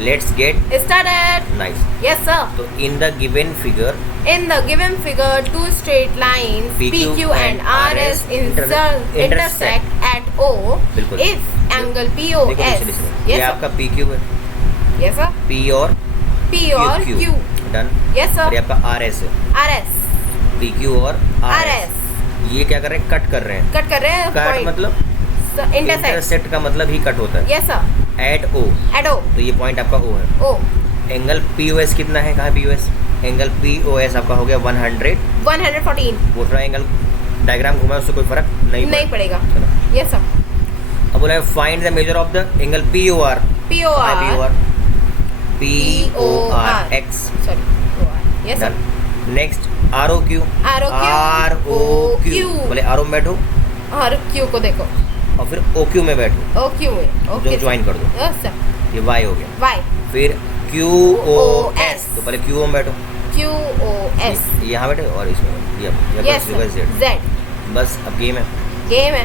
Let's get started. Nice. Yes, sir. तो in the given figure In the given figure, two straight lines PQ and RS intersect at O. बिल्कुल। If angle देखो POS. Listen, Yes, ये sir. आपका P Q है, Yes, sir. P और P or Q. Done. Yes, sir. और ये आपका R S है, RS. पी क्यू और आर एस। RS. ये क्या कर रहे हैं, कट कर रहे हैं। कट कर रहे हैं कट point. मतलब Intersect. इंटरसेक्ट का मतलब ही कट होता है। Yes, sir. At O, At O. तो ये पॉइंट आपका ओ है। O. Angle P O S कितना है, कहाँ है P O S? Angle P O S आपका हो गया 100। 114. वो थोड़ा एंगल डायग्राम घुमा उससे कोई फर्क नहीं पड़ेगा. चलो। Yes, sir. अब बोला है find the measure of the angle P O R. P O POR. R, P O R X. Sorry. OR. Yes, sir. Next R O Q. ROQ. R O Q, बोले R O में बैठो और Q को देखो. और फिर O Q में बैठो, OQ है. Okay. जो ज्वाइन कर दो। Yes, sir. ये वाई हो गया। Y. फिर क्यू ओ एस, तो पहले क्यू में बैठो, QOS. यहाँ बैठे और इसमें Yes, sir. जेड। Z. बस अब गेम है Game है.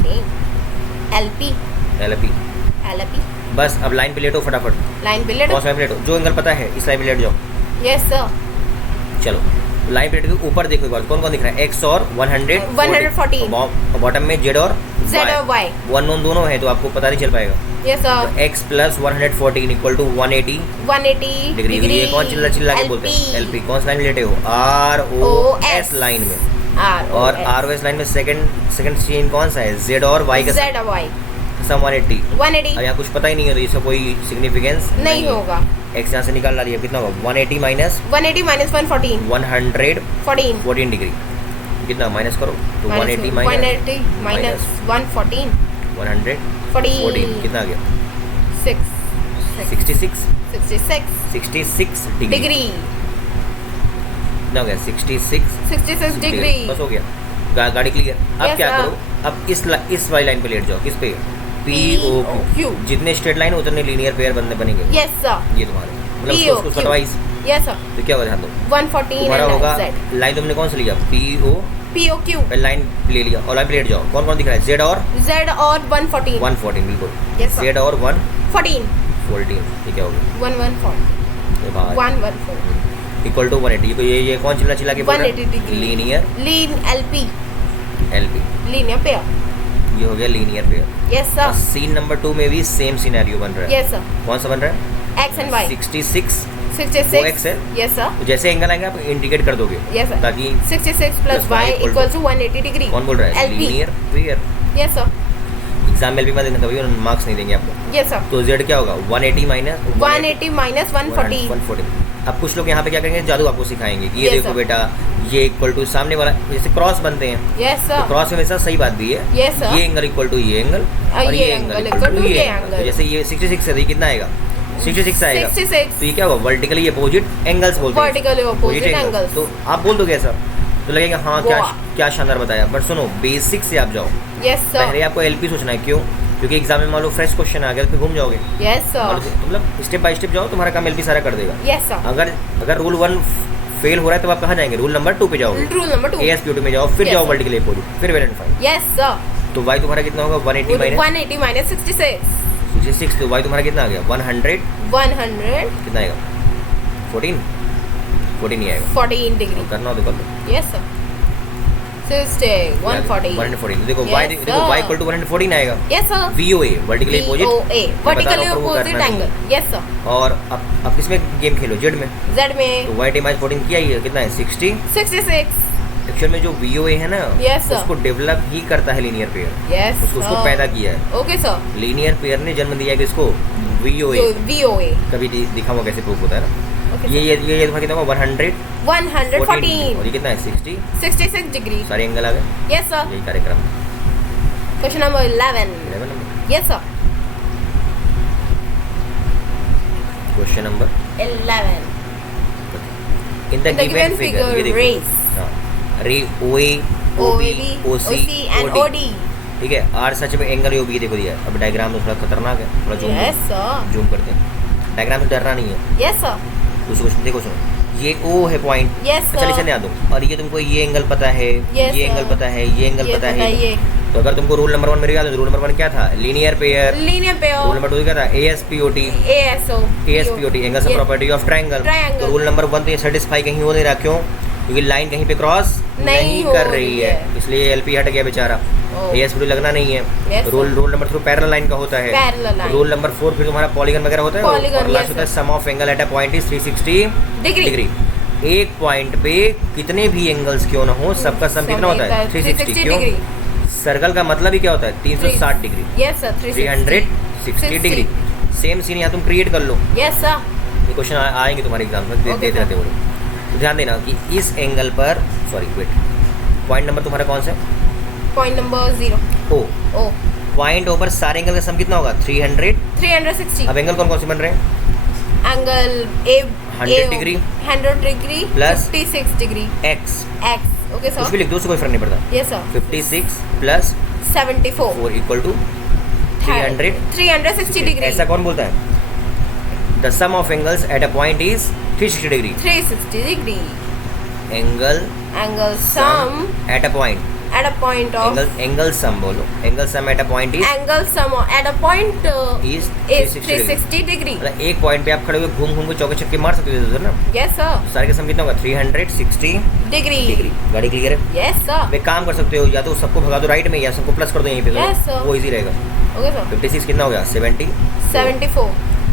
Same. LP. L P. LP. बस अब लाइन पे लेटो फटाफट, Line पे लेटो. कौन सा लाइन पे लेटो, जो एंगल पता है इस लाइन पे लेट जाओ। Yes, sir. चलो लाइन पे लेट के ऊपर देखो एक बार कौन कौन दिख रहा है, एक्स और 114. और बॉटम में जेड और Z और Y. वन नोन दोनों है तो आपको पता नहीं चल पाएगा। Yes, sir. X plus 114 equal to 180 180 degree. ये कौन चिल्ला चिल्ला के बोलते हैं, एल पी। कौन सा लाइन में लेटे हो, आर ओ एस लाइन में। और आर ओ एस लाइन में सेकंड चेन कौन सा है, जेड और वाई का Z और Y. सम 180। 180 अब यहाँ कुछ पता ही नहीं है तो इसका कोई सिग्निफिकेंस नहीं होगा. एक्स यहाँ से निकाल ला दिया, कितना होगा 180 माइनस 180 minus 114. 114 14. डिग्री, कितना माइनस करो तो 180 180 minus 114. 114 कितना आ गया, 6. 66 66 डिग्री। degree. कितना हो गया 66 66 degree. बस हो गया, गाड़ी क्लियर। अब Yes, क्या sir. करो, अब इस वाली लाइन पे लेट जाओ, किस पे, पी ओ क्यू। POQ. जितने स्ट्रेट लाइन उतने लीनियर पेयर बनेंगे। Yes, sir. ये तुम्हारे मतलब POQ. उसको कटवाइज Yes, sir. तो क्या होगा, ध्यान दो 114 तुम्हारा and होगा Z. लाइन तुमने कौन सा लिया, पी ओ, POQ. पहले लाइन ले लिया और लाइन पे लेट जाओ, कौन कौन दिख रहा है, जेड और Z और 114. 114 बिल्कुल। Yes, sir. जेड और 14. 114 ये क्या होगा, 114. ये बाहर 114. Equal to 180। ये कौन चिल्ला के बोल रहा 180 degree. Linear Lean LP. L P. Linear pair. ये हो गया linear pair. Yes, sir. Scene number 2 में भी सेम सिनेरियो बन रहा है। Yes, sir. कौन सा बन रहा है, X and Y. 66। 66. वो X है। Yes, sir. तो जैसे एंगल आएंगे आप इंडिकेट कर दोगे Yes, sir. ताकि 66 plus Y equals to 180 degree. कौन बोल रहा है, LP. Linear pair. Yes, sir. Exam में एलपी में देखना कभी मार्क्स नहीं देंगे आपको। Yes, sir. तो जेड क्या होगा 180 माइनस 180 minus 114. 140। अब कुछ लोग यहाँ पे क्या करेंगे, जादू आपको सिखाएंगे कि ये Yes, देखो sir. बेटा ये इक्वल टू सामने वाला, जैसे क्रॉस बनते हैं Yes, तो sir. क्रॉस में हमेशा सही बात भी है, Yes, sir. ये एंगल इक्वल टू ये एंगल और ये ये angle एंगल equal to ये एंगल। angle. जैसे ये 66 है तो ये कितना आएगा, 66 आएगा। 66. तो ये क्या होगा, वर्टिकली अपोजिट एंगल्स बोलते हैं। Vertically opposite Opposite angles. तो आप बोल दोगे ऐसा तो लगेगा हाँ क्या वाह. क्या शानदार बताया, बट सुनो बेसिक से आप जाओ। Yes, sir. पहले आपको एलपी सोचना है, क्यों, क्योंकि एग्जाम में मान लो फ्रेश क्वेश्चन आ गया तो फिर घूम जाओगे। Yes, sir. मतलब स्टेप बाय स्टेप जाओ, तुम्हारा काम एलपी सारा कर देगा। Yes, sir. अगर रूल 1 फेल हो रहा है तो आप कहाँ जाएंगे, रूल नंबर 2 पे जाओगे, Rule number 2. ASP2 में जाओ, फिर Yes, जाओ sir. वर्टिकल अपोजिट, फिर well and fine. Yes, sir. तो वाई तुम्हारा कितना होगा 180 माइनस 180 minus 66. 66, तो वाई तुम्हारा कितना आ गया 100 114 कितना आएगा 14 ही आएगा। degree. करना हो तो कर लो। Yes, sir. 60 140. 114 देखो Yes, वाई देखो sir. वाई इक्वल टू 114 आएगा। Yes, sir. VOA vertically opposite. VOA vertically opposite angle. Yes, sir. और अब किसमें गेम खेलो, जेड में। Z में तो वाई टी माइनस 14 किया ही है, कितना है 60। 66. एक्चुअल में जो VOA है ना Yes, sir. उसको डेवलप ही करता है लीनियर पेयर, Yes, उसको sir. पैदा किया है। Okay, sir. लीनियर पेयर ने जन्म दिया है किसको, VOA। VOA. कभी दिखाऊंगा कैसे प्रूफ होता है ना। Okay, ये तुम्हारा कितना होगा 114 114. और ये कितना है 60। 66 degree. सारे एंगल आ गए, Yes, sir. यही कार्यक्रम। Question number 11. 11 number, Yes, sir. Question number 11. In In the given figure, rays. रे OA OAB, OC and OD. ठीक है। आर सच में एंगल OB देखो दिया है। अब डायग्राम तो थोड़ा खतरनाक है, थोड़ा Yes, sir. जूम करते हैं। डायग्राम से डरना नहीं है, Yes, sir. उसको देखो सुनो, ये O है पॉइंट। Yes, अच्छा sir. लिसन याद हो, और ये तुमको ये एंगल पता है, Yes, ये एंगल sir. पता है, ये एंगल ये पता पता है, है, ये तो अगर तुमको रूल नंबर 1 मेरे याद है, रूल नंबर 1 क्या था? Linear pair. रूल नंबर 2 क्या था? ASPOT। Angles of property of triangle. तो रूल नंबर 1 तो ये सेटिस्फाई कहीं हो नहीं रहा, क्यों? क्योंकि लाइन कहीं पे क्रॉस नहीं कर रही है, इसलिए LP हट गया बेचारा। ASPOT लगना नहीं है। रूल नंबर 3 पैरेलल लाइन का होता है। रूल नंबर 4 फिर तुम्हारा पॉलीगन वगैरह होता है, और लास्ट होता है sum of angle at a point is 360 degree. एक पॉइंट पे कितने भी एंगल्स क्यों ना हो, सबका सम कितना होता है? 360। क्यों? सर्कल का मतलब ही क्या होता है? 360 degree. Yes sir, 360 degree. Same scene यहाँ तुम क्रिएट कर लो। Yes sir. ये क्वेश्चन आएंगे तुम्हारे एग्जाम में, देते रहते हो। तो ध्यान देना कि इस एंगल पर, सॉरी वेट, पॉइंट नंबर तुम्हारा कौन सा है? पॉइंट नंबर 0 ओ। पॉइंट ओवर सारे एंगल का सम कितना होगा? 360। अब एंगल कौन कौन से बन रहे हैं? Angle A 100 degree 100 degree plus 56 degree x। Okay sir, कुछ भी लिख दो, उससे कोई फर्क नहीं पड़ता। Yes sir. 56 plus 74 equal to 360 degree. ऐसा कौन बोलता है? The sum of angles at a point is 360 degree. 360 degree. Angle sum at a point, at a point of angle sum बोलो। Angle sum at a point is, angle sum at a point is is 360 degree. मतलब एक point पे आप खड़े हुए घूम के चौके छक्के मार सकते हो ना। Yes sir. सारे का सम कितना होगा? 360 डिग्री। गाड़ी क्लियर है? Yes sir. एक काम कर सकते हो, या तो सबको भगा दो राइट में, या सबको प्लस कर दो यहीं पे। Yes, sir. वो इजी रहेगा। Okay sir. 56 कितना हो गया? 70। 74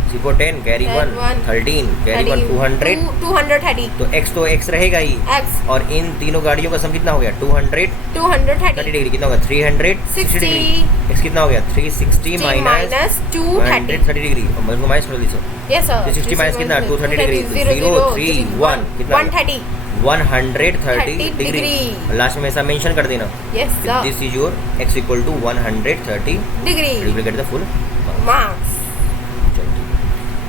C4 10 कैरी 1 13 कैरी 1 200। 230 तो x रहेगा ही। x और इन तीनों गाड़ियों का सम कितना हो गया? 230 डिग्री। कितना होगा? 360 डिग्री। x कितना हो गया? 360 माइनस 230 डिग्री। और मैं माइनस कर लीजिए। Yes sir. 360 माइनस कितना? 230 डिग्री। 0 3 1 कितना? 130 डिग्री। लास्ट में ऐसा मेंशन कर देना। Yes sir. This is your x equal to 130 degree. You will get the full marks.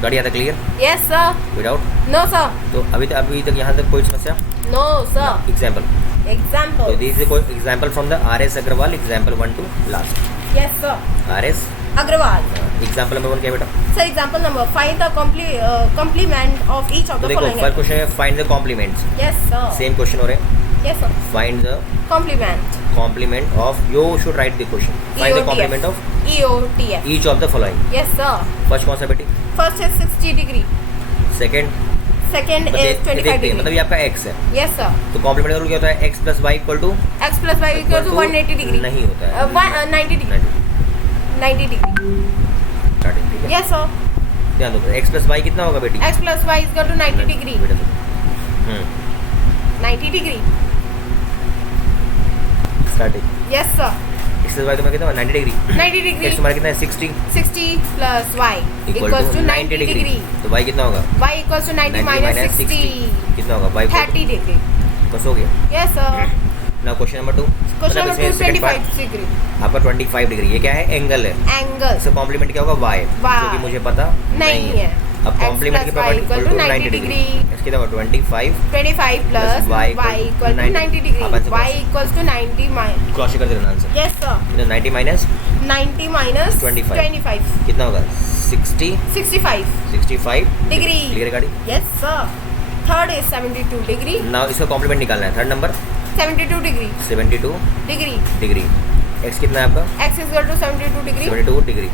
गाड़ी आता clear? Yes sir. Without? No sir. तो अभी तक यहाँ तक कोई समस्या? No sir. एग्जाम्पल। एग्जाम्पल। तो दिस इज कोई example from the RS Agarwal, example 1 to last. Yes sir. RS Agarwal. Example number 1 क्या बेटा? Sir example number, find the complement of each of तो the देखो following। फर्स्ट क्वेश्चन है find the complements. Yes sir. Same question हो रहे हैं। Yes sir. Find the complement of, you should write the question. Find the complement of EOTF। Each of the following. Yes sir. First कौन सा बेटी? First है 60 degree. Second second is 25 degree. मतलब ये आपका x है। Yes sir. तो complement का रूल क्या होता है? x plus Y equal to x plus Y equal to 180 degree. नहीं होता है। 90 डिग्री। 90 डिग्री। स्टार्टिंग ठीक है। Yes sir. ध्यान दो, x प्लस वाई कितना होगा बेटी? x plus Y equal to 90 degree. 90 degree. Starting. Yes sir. x plus Y तुम्हारा कितना होगा? 90 डिग्री। 90 डिग्री। x तुम्हारा कितना है? 60 plus Y equals to 90 degree. तो y कितना होगा? y इक्वल्स टू 90 माइनस 60 कितना होगा? y 30 degree. बस हो गया। Yes sir. Now question number 2। Question number 2 25 degree. आपका 25 डिग्री। ये क्या है? एंगल है। एंगल। इसका कॉम्प्लीमेंट क्या होगा? y, जो कि मुझे पता नहीं है। अब कॉम्प्लीमेंट की प्रॉपर्टी इक्वल टू 90 डिग्री। इसके अलावा 25 plus y equal to 90 degree. y equals to 90 minus, cross कर देना answer. Yes sir. 90 minus 90 minus 25 कितना होगा? 65 डिग्री। क्लियर गाड़ी? Yes sir. Third is 72 degree. Now इसका कॉम्प्लीमेंट निकालना है। Third number 72 degree. 72 degree. x कितना है आपका? x equal to 72 degree 72 degree.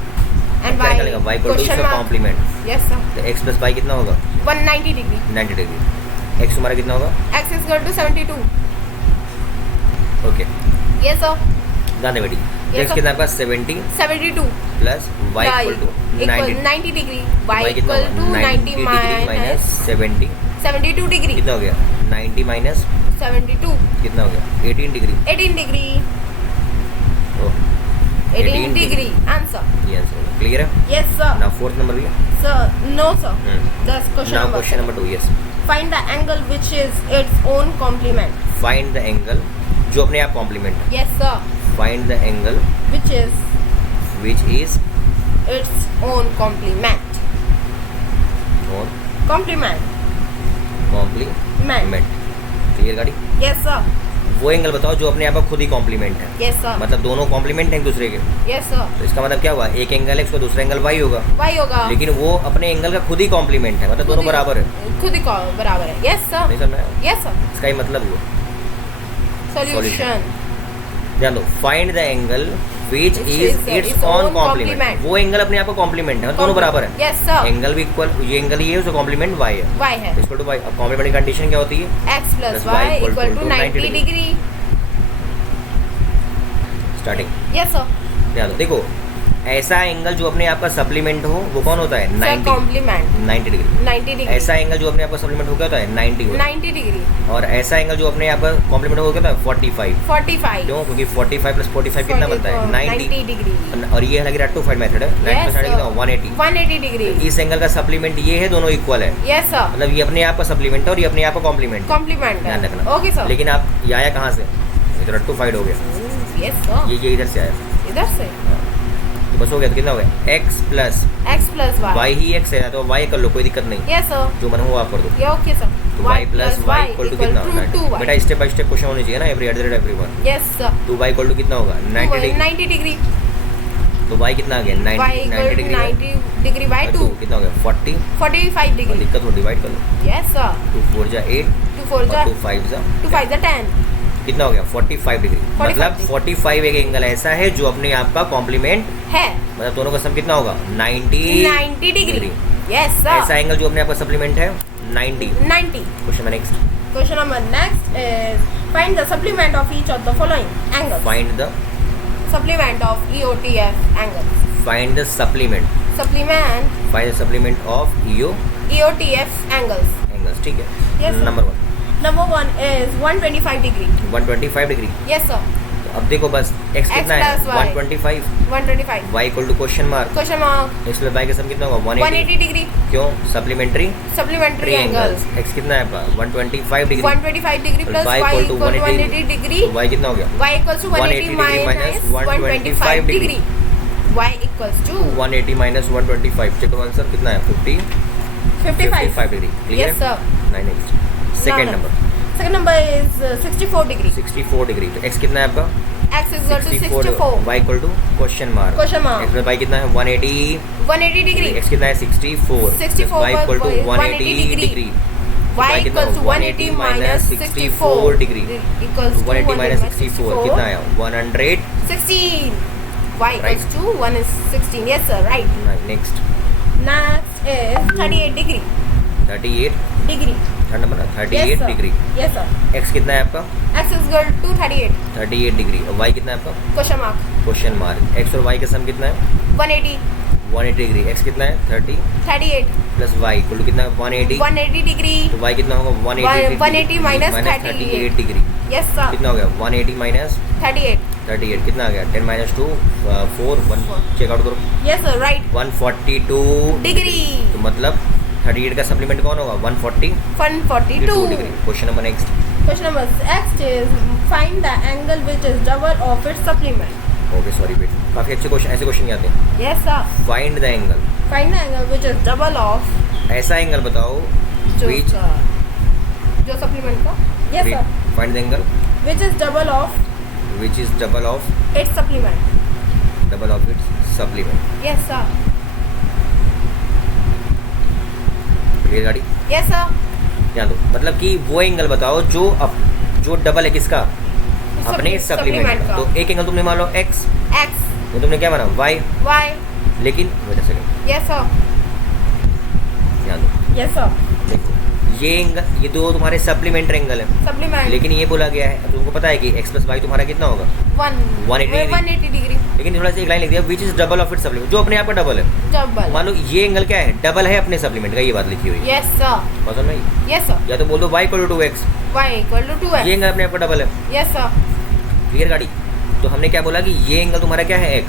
And क्या निकालेगा? y इक्वल टू इसका कॉम्प्लीमेंट। Yes sir. तो x प्लस y कितना होगा? 190 डिग्री। 90 डिग्री। x तुम्हारा कितना होगा? x equal to 72। Okay, yes sir. ध्यान दे बेटी। Yes, x sir. कितना आपका? 72 plus y equal to 90 degree. y कितना इक्वल टू होगा? 90 माइनस 70 72 डिग्री। कितना हो गया? 90 माइनस 72 कितना हो गया? 18 degree. 18 degree. Oh, 18 degree answer. ये आंसर है। क्लियर है? Yes sir. Now fourth number भैया। Sir no sir. That's now question question number 2। Yes, find the angle which is its own complement. Find the angle जो अपने आप complement है। Yes sir. Find the angle which is which is its own complement. Own complement. Complement. Clear गाड़ी? Yes sir. वो angle बताओ जो अपने आप में खुद ही कॉम्प्लीमेंट है। Yes sir. मतलब दोनों कॉम्प्लीमेंट हैं एक दूसरे के। Yes sir. तो इसका मतलब क्या हुआ? एक एंगल है, उसका दूसरा एंगल y होगा। y होगा। लेकिन वो अपने एंगल का खुद ही कॉम्प्लीमेंट है, मतलब दोनों बराबर है। खुद ही बराबर है। Yes sir. नहीं समझ में आया? Yes sir. इसका ही मतलब हुआ। सॉल्यूशन। ध्यान दो, find the angle which Which is is its its on own complement. complement। वो एंगल अपने आप को कॉम्प्लीमेंट है, दोनों बराबर है। यस सर, एंगल भी इक्वल, ये एंगल ये है, उसका कॉम्प्लीमेंट y है, y है, इक्वल टू y। अब कॉम्प्लीमेंट की कंडीशन क्या होती है? x plus y equal to 90 degree. Starting. Yes sir, ध्यान दो, देखो ऐसा एंगल जो अपने आप का सप्लीमेंट हो वो कौन होता है? Sir 90 complement 90 degree. 90 डिग्री, ऐसा एंगल जो अपने आप का सप्लीमेंट हो क्या होता है? 90 होता है। 90 डिग्री, और ऐसा एंगल जो अपने आप का कॉम्प्लीमेंट हो क्या होता है? 45। 45, क्यों? क्योंकि 45 प्लस 45 कितना बनता है? 90 डिग्री। और ये है रेक्टिफाइड मेथड है, Yes, sir. 180। 180 डिग्री। इस एंगल का सप्लीमेंट ये है, दोनों इक्वल है, यस सर, मतलब ये अपने आप का सप्लीमेंट है और ये अपने आप का कॉम्प्लीमेंट। कॉम्प्लीमेंट ध्यान रखना। Okay sir. लेकिन आप ये आया कहाँ से? ये तो रेक्टिफाइड हो गया, यस सर, ये इधर से आया, इधर से तो बस हो गया। तो कितना हो गया? x plus x plus y y। ही x है, तो y कर लो, कोई दिक्कत नहीं, यस सर, जो मन हो आप कर दो। ये ओके सर। तो y plus y equal to कितना होगा? 2y। बेटा स्टेप बाय स्टेप क्वेश्चन होने चाहिए ना, everyone. Yes sir, 2y equal to कितना होगा? 90 डिग्री। 90 डिग्री। तो y कितना आ गया? y 90 equal two degree. 90 degree by 2, कितना हो गया? 40। 45 डिग्री। दिक्कत हो, डिवाइड कर लो। यस सर, 2 4 जा 8 2 4 जा और 2 5 जा 2 5 जा 10। कितना हो गया? 45 डिग्री। 45 मतलब डिग्री। 45 एक एंगल ऐसा है जो अपने आप का कॉम्प्लीमेंट, है मतलब दोनों का सम कितना होगा? 90 90 डिग्री। यस ऐसा सर, एंगल जो अपने आप का सप्लीमेंट है 90। 90। Question next, Question number next is find the supplement of each of the following angles. Find the Supplement of EOTF angles. Find the supplement, Supplement find the supplement of E EOTF angles. Angles, ठीक है। Yes, sir. Number 1 Number 1 is 125 degree. 125 degree. Yes sir. तो अब देखो बस x कितना है? plus y. 125, 125. y equal to question mark, Question mark. x plus y का सम कितना होगा? 180 degree. क्यों? Supplementary Supplementary angles. x कितना है आपका? 125 degree. 125 degree plus y equal to 180 degree. y कितना हो गया? Y equals to 180 minus 125 degree. Y equals to 180 minus 125, check करो आंसर कितना है? 55 degree. Clear? Yes sir. Next second No, no. Number, Second number is 64 degree. 64 degree. तो x कितना है आपका? X is equal to 64. y equal to question mark, Question mark. x plus y कितना है? 180 180 degree. x कितना है? 64 64 y equal to 180 degree. Y equals to 180 minus 64 degree. equals to 180 minus 64 कितना आया? 100। 16. Y Right. equals to 1 is 16. Yes sir, right. Next Next is 38 degree. 38 Degree. Third number Yes 38 sir. Degree. Yes sir. x कितना है आपका? X is equal to 38. 38 degree. और y कितना है आपका? Question mark. Question mark. x और y का सम कितना है? 180. 180 डिग्री। x कितना है? 30 38. प्लस y इक्वल टू कितना है? 180। 180 degree. तो y कितना होगा? 180 minus 38 डिग्री। Yes sir. कितना हो गया? 180 माइनस 38. 38 कितना आ गया? 10 माइनस 2 4 1 चेक आउट करो। Yes sir, right. 142 Degree. तो मतलब 38 का सप्लीमेंट कौन होगा? 142 142. Degree. Question number next, Question number next is find the angle which is double of its supplement. Okay sorry बेट, काफ़ी अच्छे क्वेश्चन, ऐसे क्वेश्चन आते हैं। Yes sir. Find the angle, Find the angle which is double of ऐसा angle बताओ जो which जो supplement का. Yes sir. Find the angle Which is double of which is double of its supplement. Its supplement. Yes sir. Clear गाड़ी? Yes sir. ध्यान दो, मतलब कि वो एंगल बताओ जो डबल है किसका? अपने सप्लीमेंट का। तो एक एंगल तुमने मान लो x, X. तो तुमने क्या माना? y, Y. लेकिन wait a second, Yes sir. ध्यान दो, Yes sir. देखो ये एंगल, ये दो तुम्हारे सप्लीमेंट्री एंगल है, Supplement. लेकिन ये बोला गया है, तुमको पता है कि x प्लस वाई तुम्हारा कितना होगा? 180 degree. लेकिन थोड़ा सा एक लाइन लिख दिया विच is double of its supplement, जो अपने आप का डबल है। Double. मान लो ये एंगल क्या है? डबल है अपने सप्लीमेंट का, ये बात लिखी हुई है। Yes sir. पसंद नहीं? Yes sir. या तो बोल दो y equal to 2x, Y equal to 2x. ये एंगल अपने आप का डबल है। Yes sir. क्लियर गाड़ी? तो हमने क्या बोला कि ये एंगल तुम्हारा क्या है? x,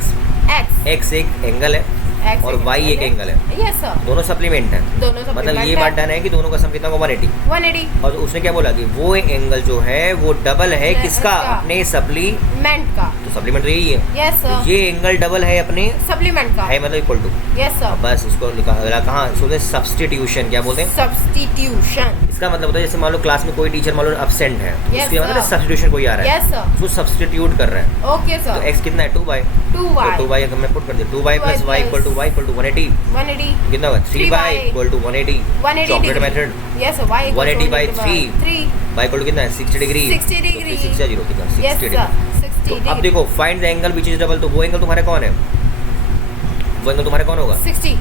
X. x एक एंगल है X और y एक एंगल है, Yes sir. दोनों सप्लीमेंट है। दोनों मतलब supplement ये है. बात डन है कि दोनों का सम कितना होगा? 180। 180 और उसने क्या बोला कि वो एंगल जो है वो डबल है किसका? इसका। अपने supplement का. तो सप्लीमेंट यही है। Yes तो sir. ये एंगल डबल है अपने supplement का. है, मतलब इक्वल टू, Yes sir. बस इसको निकाला कहाँ? सोचते सब्सटीट्यूशन, क्या बोलते हैं? Substitution. इसका मतलब होता है जैसे मान लो क्लास में कोई टीचर मान लो एब्सेंट है, तो Yes, उसके मतलब sir. सब्सटीट्यूशन कोई आ रहा है, Yes sir. उसको सब्सटीट्यूट कर रहा है। Okay sir. तो x कितना है? 2y। 2y. तो 2y अगर मैं पुट कर दिया 2y plus y equal to 180, 180. कितना होगा? 3y 3y equal to 180। 180 chocolate degree. Method. Yes sir. Y equal 180 to by 3. 3. y equal to कितना है? 60 डिग्री। 60 degree. 6 0 कितना? Yes 60 sir. डिग्री। 60 60 तो अब degree. देखो find the angle which is double, तो वो एंगल तुम्हारा कौन है, वो एंगल तुम्हारा कौन होगा, 60.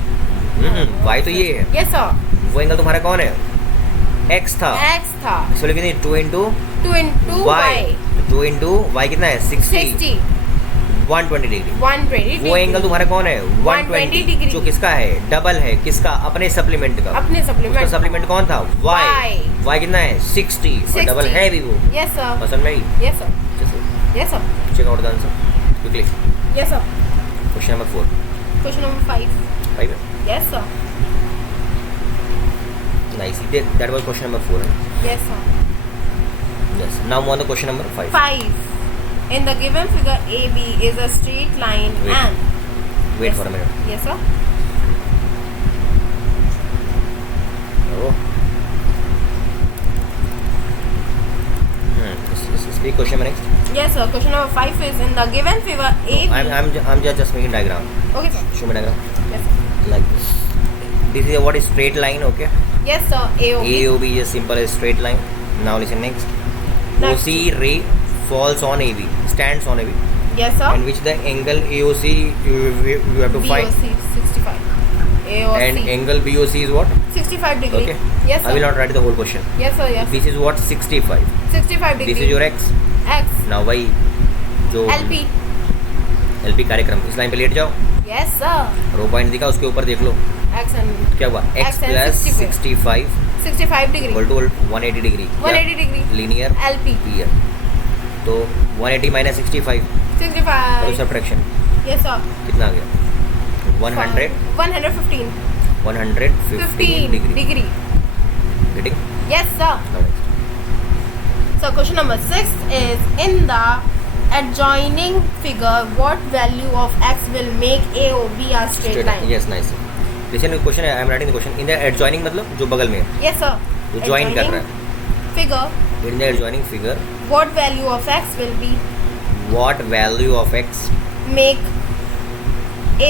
वाई तो ये है, Yes sir. वो एंगल तुम्हारा कौन है, एक्स था, X था. इसलिए कितनी 2 into 2 into Y, Y. 2 into Y कितना है 60, 60. 120 डिग्री। 120 वो एंगल तुम्हारा कौन है 120 डिग्री। जो किसका है, डबल है, किसका, अपने सप्लीमेंट का, अपने उसका सप्लीमेंट. सप्लीमेंट कौन था, वाई, वाई कितना है 60 और 60. डबल है भी वो, Yes sir. पसंद नहीं, Yes sir. Yes sir. Check out the answer quickly. Yes sir. Question number 4 Question number 5. 5 Yes sir. Nice, that was question number 4। Yes sir. Yes, now on the question number 5। 5. In the given figure, AB is a straight line Wait. and. Wait Yes, for a minute. Yes sir. Speak question next. Yes sir. Question number 5 is in the given figure AB. I'm just making diagram. Okay sir. Show me diagram Yes sir. like this. This is what is straight line, okay? Yes sir. AOB. AOB is simple as straight line. Now listen next. Next. OC ray falls on AB, stands on AB, Yes sir. and which the angle AOC you have to find, BOC 65. AOC. and angle BOC is what? 65 degree. Okay. Yes sir. I will not write the whole question. Yes sir. Yes. This is what 65. 65 degree. This is your x. X. Now y जो LP. LP कार्यक्रम, इस line पे late जाओ, Yes sir. रो point दिखा, उसके ऊपर देख लो X and क्या हुआ, x X and plus 65. 65 65 degree. Equal to 180 degree, 180 degree. Linear LP. Pair, तो 180 माइनस 65 और 65. Subtraction Yes sir. कितना आ गया, 100 115. 115 degree, getting. Yes sir. So question number 6 is in the adjoining figure what value of x will make AOB a straight line? Yes nice, listen question है, I am writing the question. In the adjoining मतलब जो बगल में है, Yes sir. जो join कर रहा है, Figure in the adjoining figure what value of x will be what value of x, make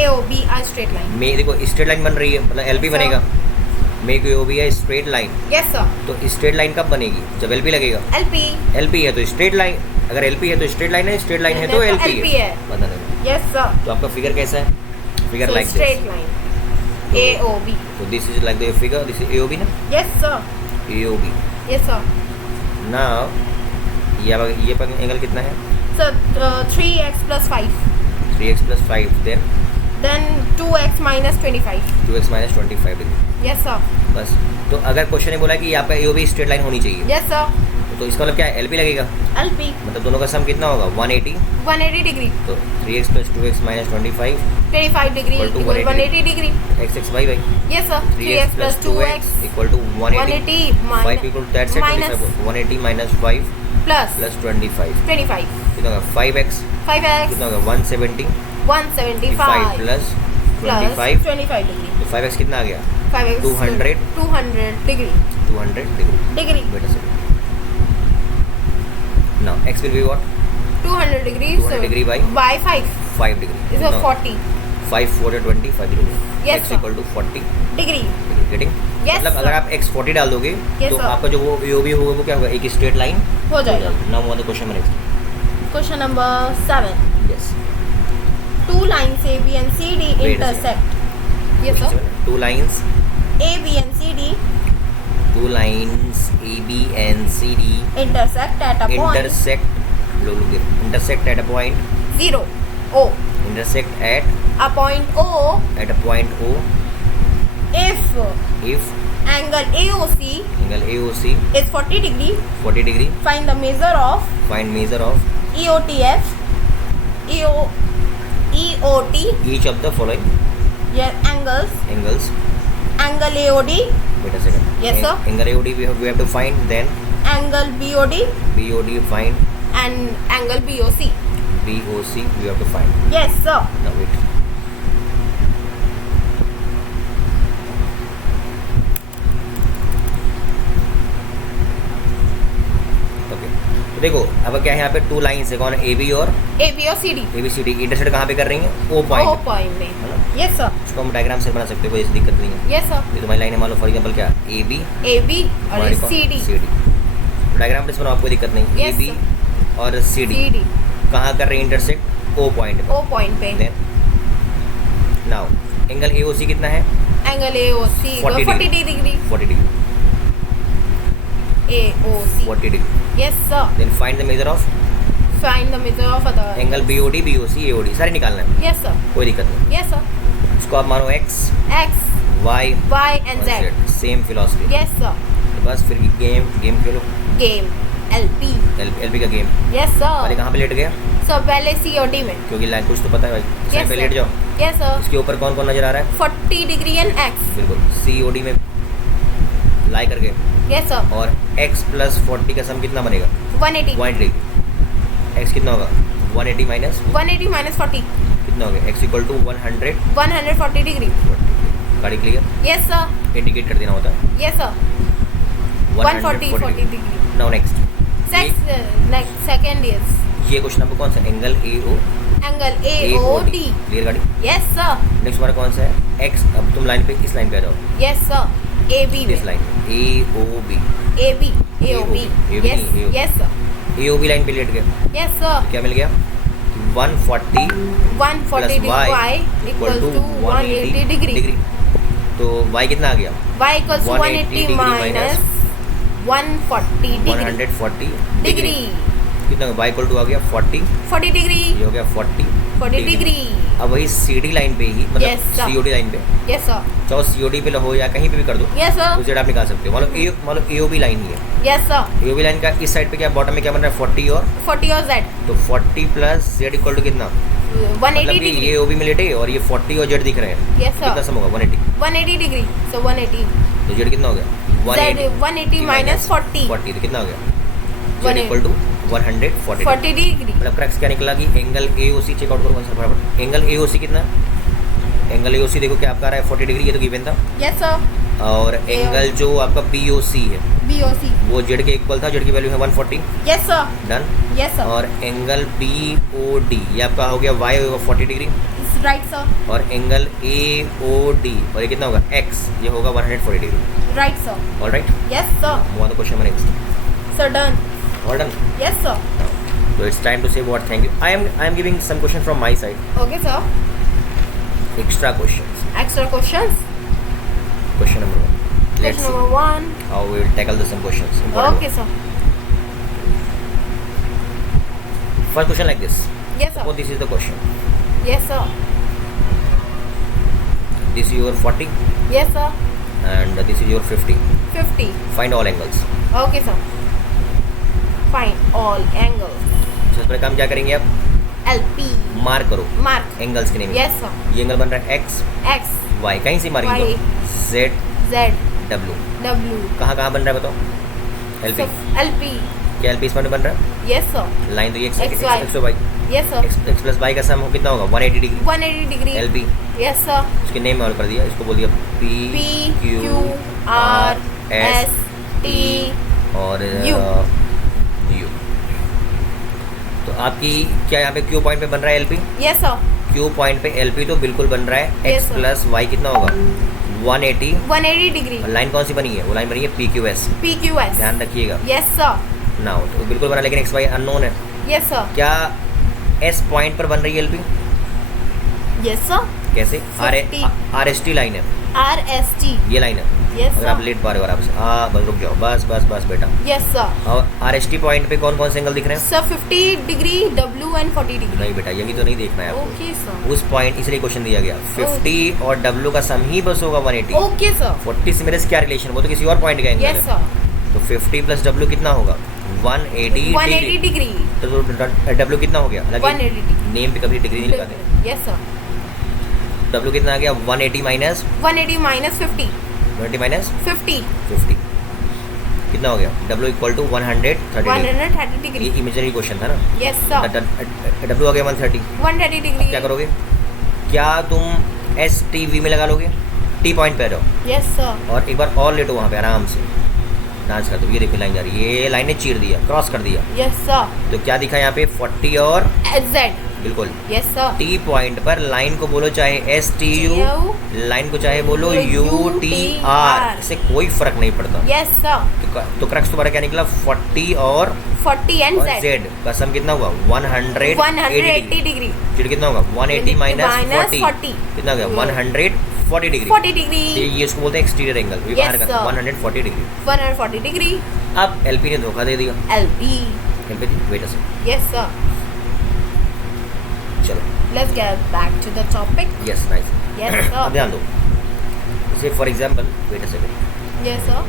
AOB a straight line? में देखो स्ट्रेट लाइन बन रही है, मतलब एलपी Yes, sir. बनेगा, मेक AOB है स्ट्रेट लाइन, Yes sir. तो straight line कब बनेगी, जब एलपी लगेगा, LP. एलपी है तो स्ट्रेट लाइन, अगर एलपी है तो स्ट्रेट लाइन है, स्ट्रेट लाइन है तो नहीं, तो एलपी LP है, है। बता देना। Yes sir. तो आपका फिगर कैसा है, figure So like straight this, line. तो- AOB. तो this is like the figure, this is AOB ना, Yes sir. AOB। Yes sir. Now ये एंगल कितना है, So 3x plus 5. 3x plus 5 Then 2x minus 25. 2x minus 25 degree, Yes sir. बस। तो अगर question ने बोला कि आपका AOB स्ट्रेट लाइन होनी चाहिए, Yes sir. तो इसका मतलब क्या है, एलपी लगेगा, LP. मतलब दोनों का सम कितना होगा 180, 180 degree. तो 3x plus 2x minus 25 25 degree Equal to equal 180 180 degree. x y y, Yes sir. 3x plus 2x equal to 180, 5 minus equal to that side minus 25, 180 minus 5 plus plus 25 25. कितना होगा 5x, 5x कितना होगा 170, 175 plus plus 25, 25 degree. तो 5x कितना आ गया 5x 200 200 degree. 200 degree, Degree. wait a second, now x will be what 200 degree. 200 degree by 5 5 degree, is a 40 5 4 25 degree, Yes, x sir. equal to 40 degree. Degree, getting. Yes, मतलब sir. अगर आप x 40 डाल दोगे Yes, तो sir. आपका जो वो AOB होगा वो क्या होगा, एक स्ट्रेट लाइन हो जाएगा. नाउ वन द क्वेश्चन में next. Question number 7. Yes, Two lines AB and CD Wait a intersect. Yes sir. Two lines AB and CD AB and CD intersect at a point intersect at a point 0 O. intersect A point O at a point O if angle AOC angle AOC is 40 degree. 40 degree, Find the measure of find measure of EOTF EOT each of the following angles. Angle AOD, Wait a second. Yes, sir. Angle AOD we have to find, then angle BOD BOD find, and angle BOC. BOC we have to find. Yes sir. Now wait. Okay. तो देखो अब क्या है, यहाँ पे two lines है, कौन AB और AB और CD. ABCD इंटरसेक्ट कहाँ पे कर रही हैं, O O पॉइंट, point में. है ना, Yes sir. इसको हम डायग्राम से बना सकते हो, कोई ऐसी दिक्कत नहीं है। Yes sir. ये तुम्हारी लाइन है, मान लो फॉर एग्जाम्पल क्या AB AB और हमारी कौन? CD. CD, डायग्राम से बनाओ, कोई दिक्कत नहीं, Yes, AB और CD, CD. कहाँ कर रहे हैं इंटरसेक्ट? ओ पॉइंट पे। ओ पॉइंट पे। नाउ एंगल AOC कितना है? Angle AOC 40 degree. 40 degree. AOC 40 degree. Yes sir. Then find the measure of find the measure of other angle BOD, BOC, AOD सारे निकालना है। Yes sir. कोई दिक्कत नहीं। Yes sir. इसको आप मानो X, Y and Z। Same philosophy. Yes sir. तो बस फिर गेम खेलो। गेम LP का गेम। यस पहले सर। कहाँ पे लेट गया? सो पहले COD में। क्योंकि लाइन कुछ तो पता है भाई। इस Yes, पे sir. लेट जाओ। Yes sir. इसके ऊपर कौन कौन नजर आ रहा है? 40 डिग्री एंड X। बिल्कुल COD में लाई करके। Yes sir. और X प्लस 40 का सम कितना बनेगा? 180 180। X कितना होगा? 180 माइनस 180 minus 40 कितना हो गया? X equal to 140 degree. गाड़ी क्लियर? Yes sir. इंडिकेट कर देना होता है। Yes sir. 140 degree. Now next second is ये क्वेश्चन नंबर कौन सा? Angle AO angle AOD। Clear गाड़ी? Yes sir. नेक्स्ट हमारा कौन सा है? X। अब तुम लाइन पे इस लाइन पे आ जाओ। Yes sir. AB इस line AOB AB AOB। Yes yes sir. AOB line पे लेट गया। Yes sir. क्या मिल गया? 140 140 plus degree y equal to 180 degree. तो y कितना आ गया? y इक्वल्स 180 माइनस 140 डिग्री। 140 डिग्री। कितना? y इक्वल टू आ गया 40। 40 डिग्री। ये हो गया 40 डिग्री। अब वही CD लाइन पे ही मतलब Yes, sir. COD लाइन पे यस सर। चाहो COD पे हो या कहीं पे भी कर दो, यस सर। उस आप निकाल सकते हो। मान लो AOB लाइन ही है। Yes sir. AOB लाइन का इस साइड पे क्या बॉटम में क्या बन रहा है? 40 और 40 और Z तो 40 प्लस Z इक्वल टू कितना? 180 मतलब कि डिग्री। ये OB में लेटे और ये 40 और Z दिख रहे हैं। यस कितना सर। सम होगा? 180। 180 डिग्री। सो 180 तो Z कितना हो गया? Z 180 माइनस 40 40 तो कितना हो गया? Z 180 equal to 140 40 degree. मतलब क्रक्स क्या निकला कि एंगल AOC चेकआउट करो आंसर बराबर। एंगल AOC कितना? एंगल AOC देखो क्या आपका आ रहा है? 40 डिग्री। ये तो गिवन था। Yes sir. और एंगल जो आपका BOC है BOC वो Z के इक्वल था। Z की वैल्यू है 140। Yes sir. Done. Yes sir. और एंगल BOD ये आपका हो गया y होगा 40 डिग्री। Right sir. और एंगल AOD और ये कितना होगा? X ये होगा 140 degree. Right sir. Alright. Yes sir. Move on the question next. Sir done. All done. Yes sir. So it's time to say what thank you. I am giving some question from my side. Okay sir. Extra questions. Extra questions. Question number 1. Let's question see number 1। how we will tackle some questions. Important okay sir. one. First question like this. Yes Suppose sir. this is the question. Yes sir. This is your 40 yes sir. and this is your 50. 50। Find all angles. Okay sir. Find all angles. सबसे पहले काम क्या करेंगे आप? LP mark करो mark. Angles के name. Yes sir. ये angle बन रहा है X X Y कहीं से मारेंगे Y तो Z Z W W कहाँ कहाँ बन रहा है बताओ? LP LP क्या LP इस पर बन रहा है? Yes sir. लाइन तो ये X XY X और Y yes sir. X plus Y का सम कितना होगा? 180 degree. 180 degree. LP yes sir. उसके नेम में और कर दिया, इसको बोल दिया P Q R S T और U। U। तो आपकी क्या यहाँ पे Q पॉइंट पे बन रहा है LP? Yes sir. Q point पे LP तो बिल्कुल बन रहा है। Yes, X sir. Plus Y कितना होगा? 180। 180 डिग्री। और लाइन कौन सी बनी है? वो लाइन बनी है PQS। PQS ध्यान रखिएगा यस सर। ना हो तो बिल्कुल बना, लेकिन XY अननोन है। Yes sir. क्या S पॉइंट पर बन रही है LP? Yes sir. कैसे? 50 RST लाइन है, RST ये लाइन है। यस अगर आप सर। लेट पा रहे हो आराम से बस रुक जाओ, बस बस बस बेटा। Yes sir. और RST पॉइंट पे कौन कौन से एंगल दिख रहे हैं? Sir 50 degree W and 40 degree. नहीं बेटा, यही तो नहीं देखना है आपको। Okay sir. उस पॉइंट इसलिए क्वेश्चन दिया गया 50 और W का सम ही बस होगा 180। Okay sir. 40 से मेरे से क्या रिलेशन? वो तो किसी और पॉइंट का एंगल यस है। सर। तो 50 प्लस W कितना होगा? 180 180 डिग्री। तो W कितना हो गया? 180 डिग्री। नेम पे कभी डिग्री नहीं लगाते। Yes sir. W कितना आ गया? 180 माइनस 180 माइनस 50 180 माइनस 50 50 कितना हो गया? W equal to 130 degree. 130 degree. ये इमेजिनरी क्वेश्चन था ना। Yes sir. W आ गया 130। 130 डिग्री। क्या करोगे? क्या तुम STV में लगा लोगे? T पॉइंट पे आ जाओ यस सर। और एक बार और लेटो वहाँ पे आराम से, डांस कर दो। ये देखो लाइन जा रही है, ये लाइन ने चीर दिया, क्रॉस कर दिया। Yes sir. तो क्या दिखा यहाँ पे? 40 और Z बिल्कुल। Yes sir. टी पॉइंट पर लाइन को बोलो चाहे STU, लाइन को चाहे बोलो UTR, इससे कोई फर्क नहीं पड़ता। Yes sir. तो क्रक्स तुम्हारा क्या निकला 40 और 40 एंड Z का सम कितना हुआ 180 डिग्री। फिर कितना होगा 180 माइनस 40 कितना हो गया 140 डिग्री। 40 डिग्री। ये इसको बोलते हैं एक्सटीरियर एंगल, ये बाहर का 140 डिग्री। 140 डिग्री। अब LP ने धोखा दे दिया। LP wait a second. Yes sir. चलो let's get back to the topic. Yes nice. Yes sir. अब ध्यान दो, जैसे for example wait a second. Yes sir.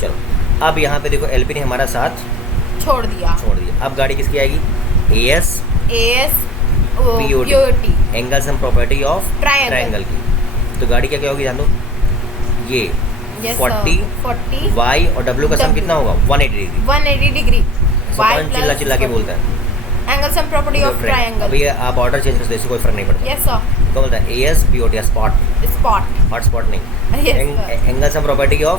चलो अब यहाँ पे देखो LP ने हमारा साथ छोड़ दिया। अब गाड़ी किसकी आएगी AS POT angle sum property of Triangle triangle की। तो गाड़ी क्या होगी ध्यान दो, ये Yes, 40 40 Y और W का सम W कितना होगा 180 डिग्री। 180 डिग्री। कौन चिल्ला चिल्ला के बोलता है angle sum property of triangle. अभी आप ऑर्डर चेंज कर दो, इससे कोई फर्क नहीं पड़ता। Yes sir. क्या बोलता है AS POT spot spot. Hot spot नहीं। Yes angle sum property of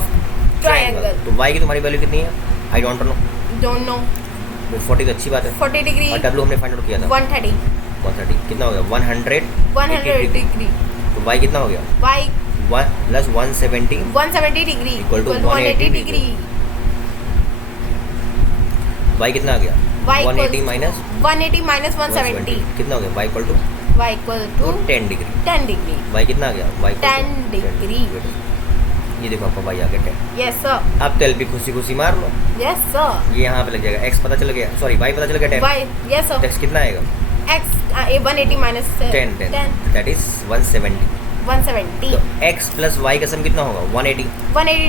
triangle. तो Y की तुम्हारी वैल्यू कितनी है I don't know. Don't know. 40 तो अच्छी बात है। 40 डिग्री। और W हमने फाइंड आउट किया था 130 कितना हो गया 100 डिग्री। तो Y कितना हो गया Y 1 plus 170 170 degree Equal to 180 degree. Y कितना आ गया Y 180 माइनस 180 माइनस 170 कितना हो गया Y equal to Y equal to 10 degree. 10 degree. Y कितना आ गया Y 10 डिग्री। ये देखो आपका Y आ गया 10। Yes sir. अब तो LP खुशी मार लो, यस सर। ये यहाँ पे लग जाएगा X पता चल गया, सॉरी Y पता चल गया 10। Y yes sir. X कितना आएगा X 180 माइनस 10 दैट इज 170। 170 तो X प्लस Y का सम कितना होगा 180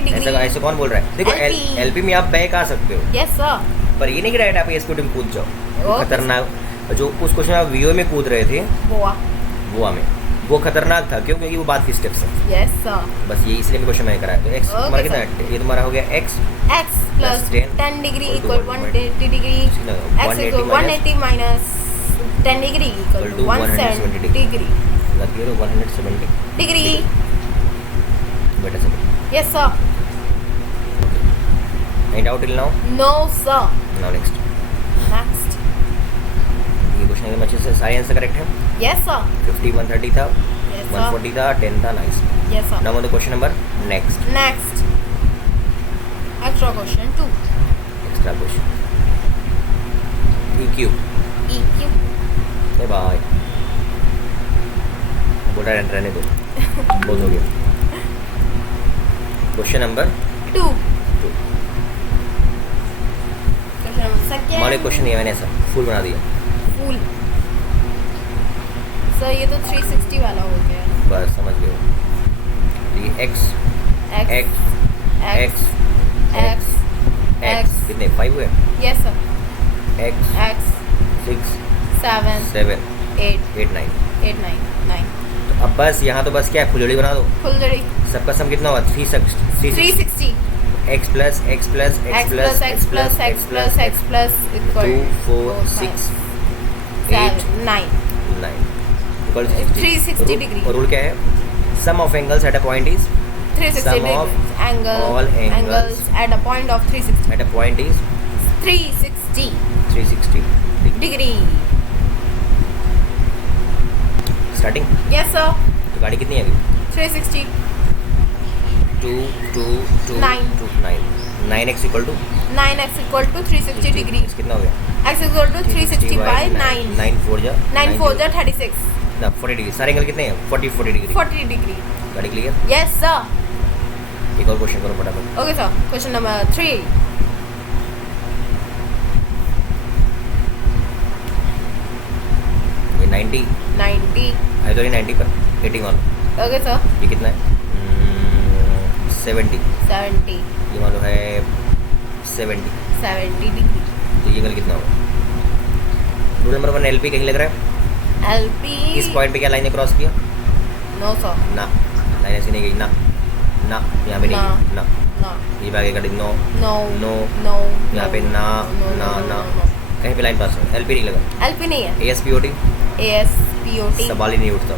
डिग्री। ऐसे कौन बोल रहा है देखो LP LP में आप बैक आ सकते हो, यस सर। पर ये नहीं कि डायरेक्ट आप एयरस्पोर्ट में कूद जाओ। Okay. खतरनाक जो उस क्वेश्चन आप VO में कूद रहे थे गोवा में, वो खतरनाक था क्यों, क्योंकि वो बात की स्टेप्स है। Yes sir. बस ये इसलिए भी क्वेश्चन मैंने कराया। तो X Okay, तुम्हारा कितना sir. है, ये तुम्हारा हो गया X X plus 10 degree equal equal to 180 degree. X equal 180 minus 10 degree equal to 170 degree. लग गया 170 डिग्री। बेटा second. Yes sir. Any doubt till now? No sir. Now next. Next. ये क्वेश्चन एकदम अच्छे से सारे आंसर करेक्ट है। Yes sir. 50 130 था, यस सर। 140 था, 10 था, nice. Yes sir. Now the question number next. Next extra question 2। Extra question EQ। Bye बोला रहने दो, बहुत हो गया। Question number 2। 2। Question number second. हमारे क्वेश्चन ये मैंने ऐसा फुल बना दिया, फुल। सर ये तो 360 वाला हो गया। बस समझ गए। तो ये X X X X X कितने 5 हुए? Yes sir. X X 6 7 7 8 8 9। 8 9 9 तो अब बस यहाँ तो बस क्या है, फुलझड़ी बना दो। फुलझड़ी। सबका सम कितना होगा 360 360 X plus X plus X plus X plus X plus X plus equal 2 4 6 8 9 9 equal 360 degree. और रूल क्या है, sum of angles at a point is 360 Sum of angle all angles at a point of 360 eight a point is 360 360 degree. Starting. Yes sir. तो गाड़ी कितनी है अभी 360 2 2 2 9 2 9 9x equal to 9x equal to 360 degree. कितना हो गया x equal to 360 bye 9 9 4 जा 9 4 जा 36 ना 40 डिग्री। सारे एंगल कितने हैं 40 डिग्री। 40 डिग्री। गाड़ी क्लियर। Yes sir. एक और क्वेश्चन करो फटाफट। Okay sir. Question number 3। ये 90 है तो ये 90 पर 80 मान लो। Okay sir. ये कितना है 70 70 ये मान लो है 70 डिग्री। तो ये एंगल कितना होगा। रूल नंबर 1 LP कहीं लग रहा है, LP इस पॉइंट पे क्या लाइन ने क्रॉस किया नो सर। ना, लाइन ऐसी नहीं गई ना ना, यहाँ पे नहीं गई ना, ना ये पे आगे गाड़ी नो नो नो नो यहाँ पे ना ना ना, कहीं पे लाइन पास हो। LP नहीं लगा। LP नहीं है। ASPOT ASPOT सवाल ही नहीं उठता,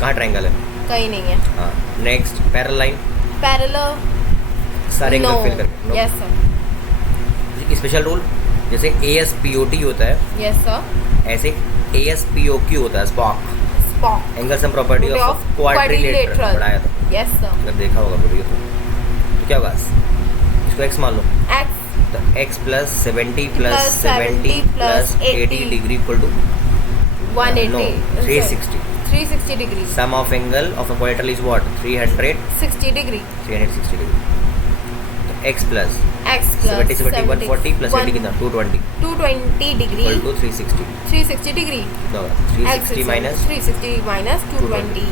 कहाँ ट्रायंगल है। कहीं नहीं है। हाँ नेक्स्ट पैरेलल लाइन, पैरेलल सारे नो एंगल फिल करके। Yes sir. स्पेशल रूल जैसे ASPOT होता है, Yes, sir. ऐसे ASPOQ होता है, spoke. Spock. Angle sum property of quadrilateral पढ़ाया था, Yes, sir. अगर देखा होगा वीडियो तो क्या होगा, इसको x मान लो, X तो x plus 70 plus 70 plus 80 degree equal to 180. 360. 360 degrees. Sum of angle of a quadrilateral is what, 60 degree. 360 degree. तो x plus X plus 70 140 plus 80 कितना 220 220 degree. Equal to 360। 360 degree. कितना होगा 360 minus 360 minus 220.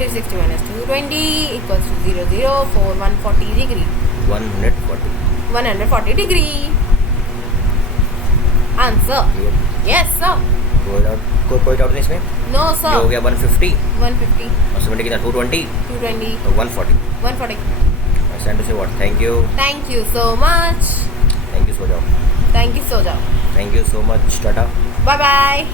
360 minus 220 equals to 0, 0, 4, 140 degree. 140। 140 degree. Answer. Yes, sir. कोई doubt नहीं इसमें? No, ये sir. हो गया 150 150. और 70 कितना 220 220. तो 140। 140. Stand to say what? Thank you Thank you so much. सो जाओ, Thank you, Soja. Thank you so much, tata, Bye bye. Bye.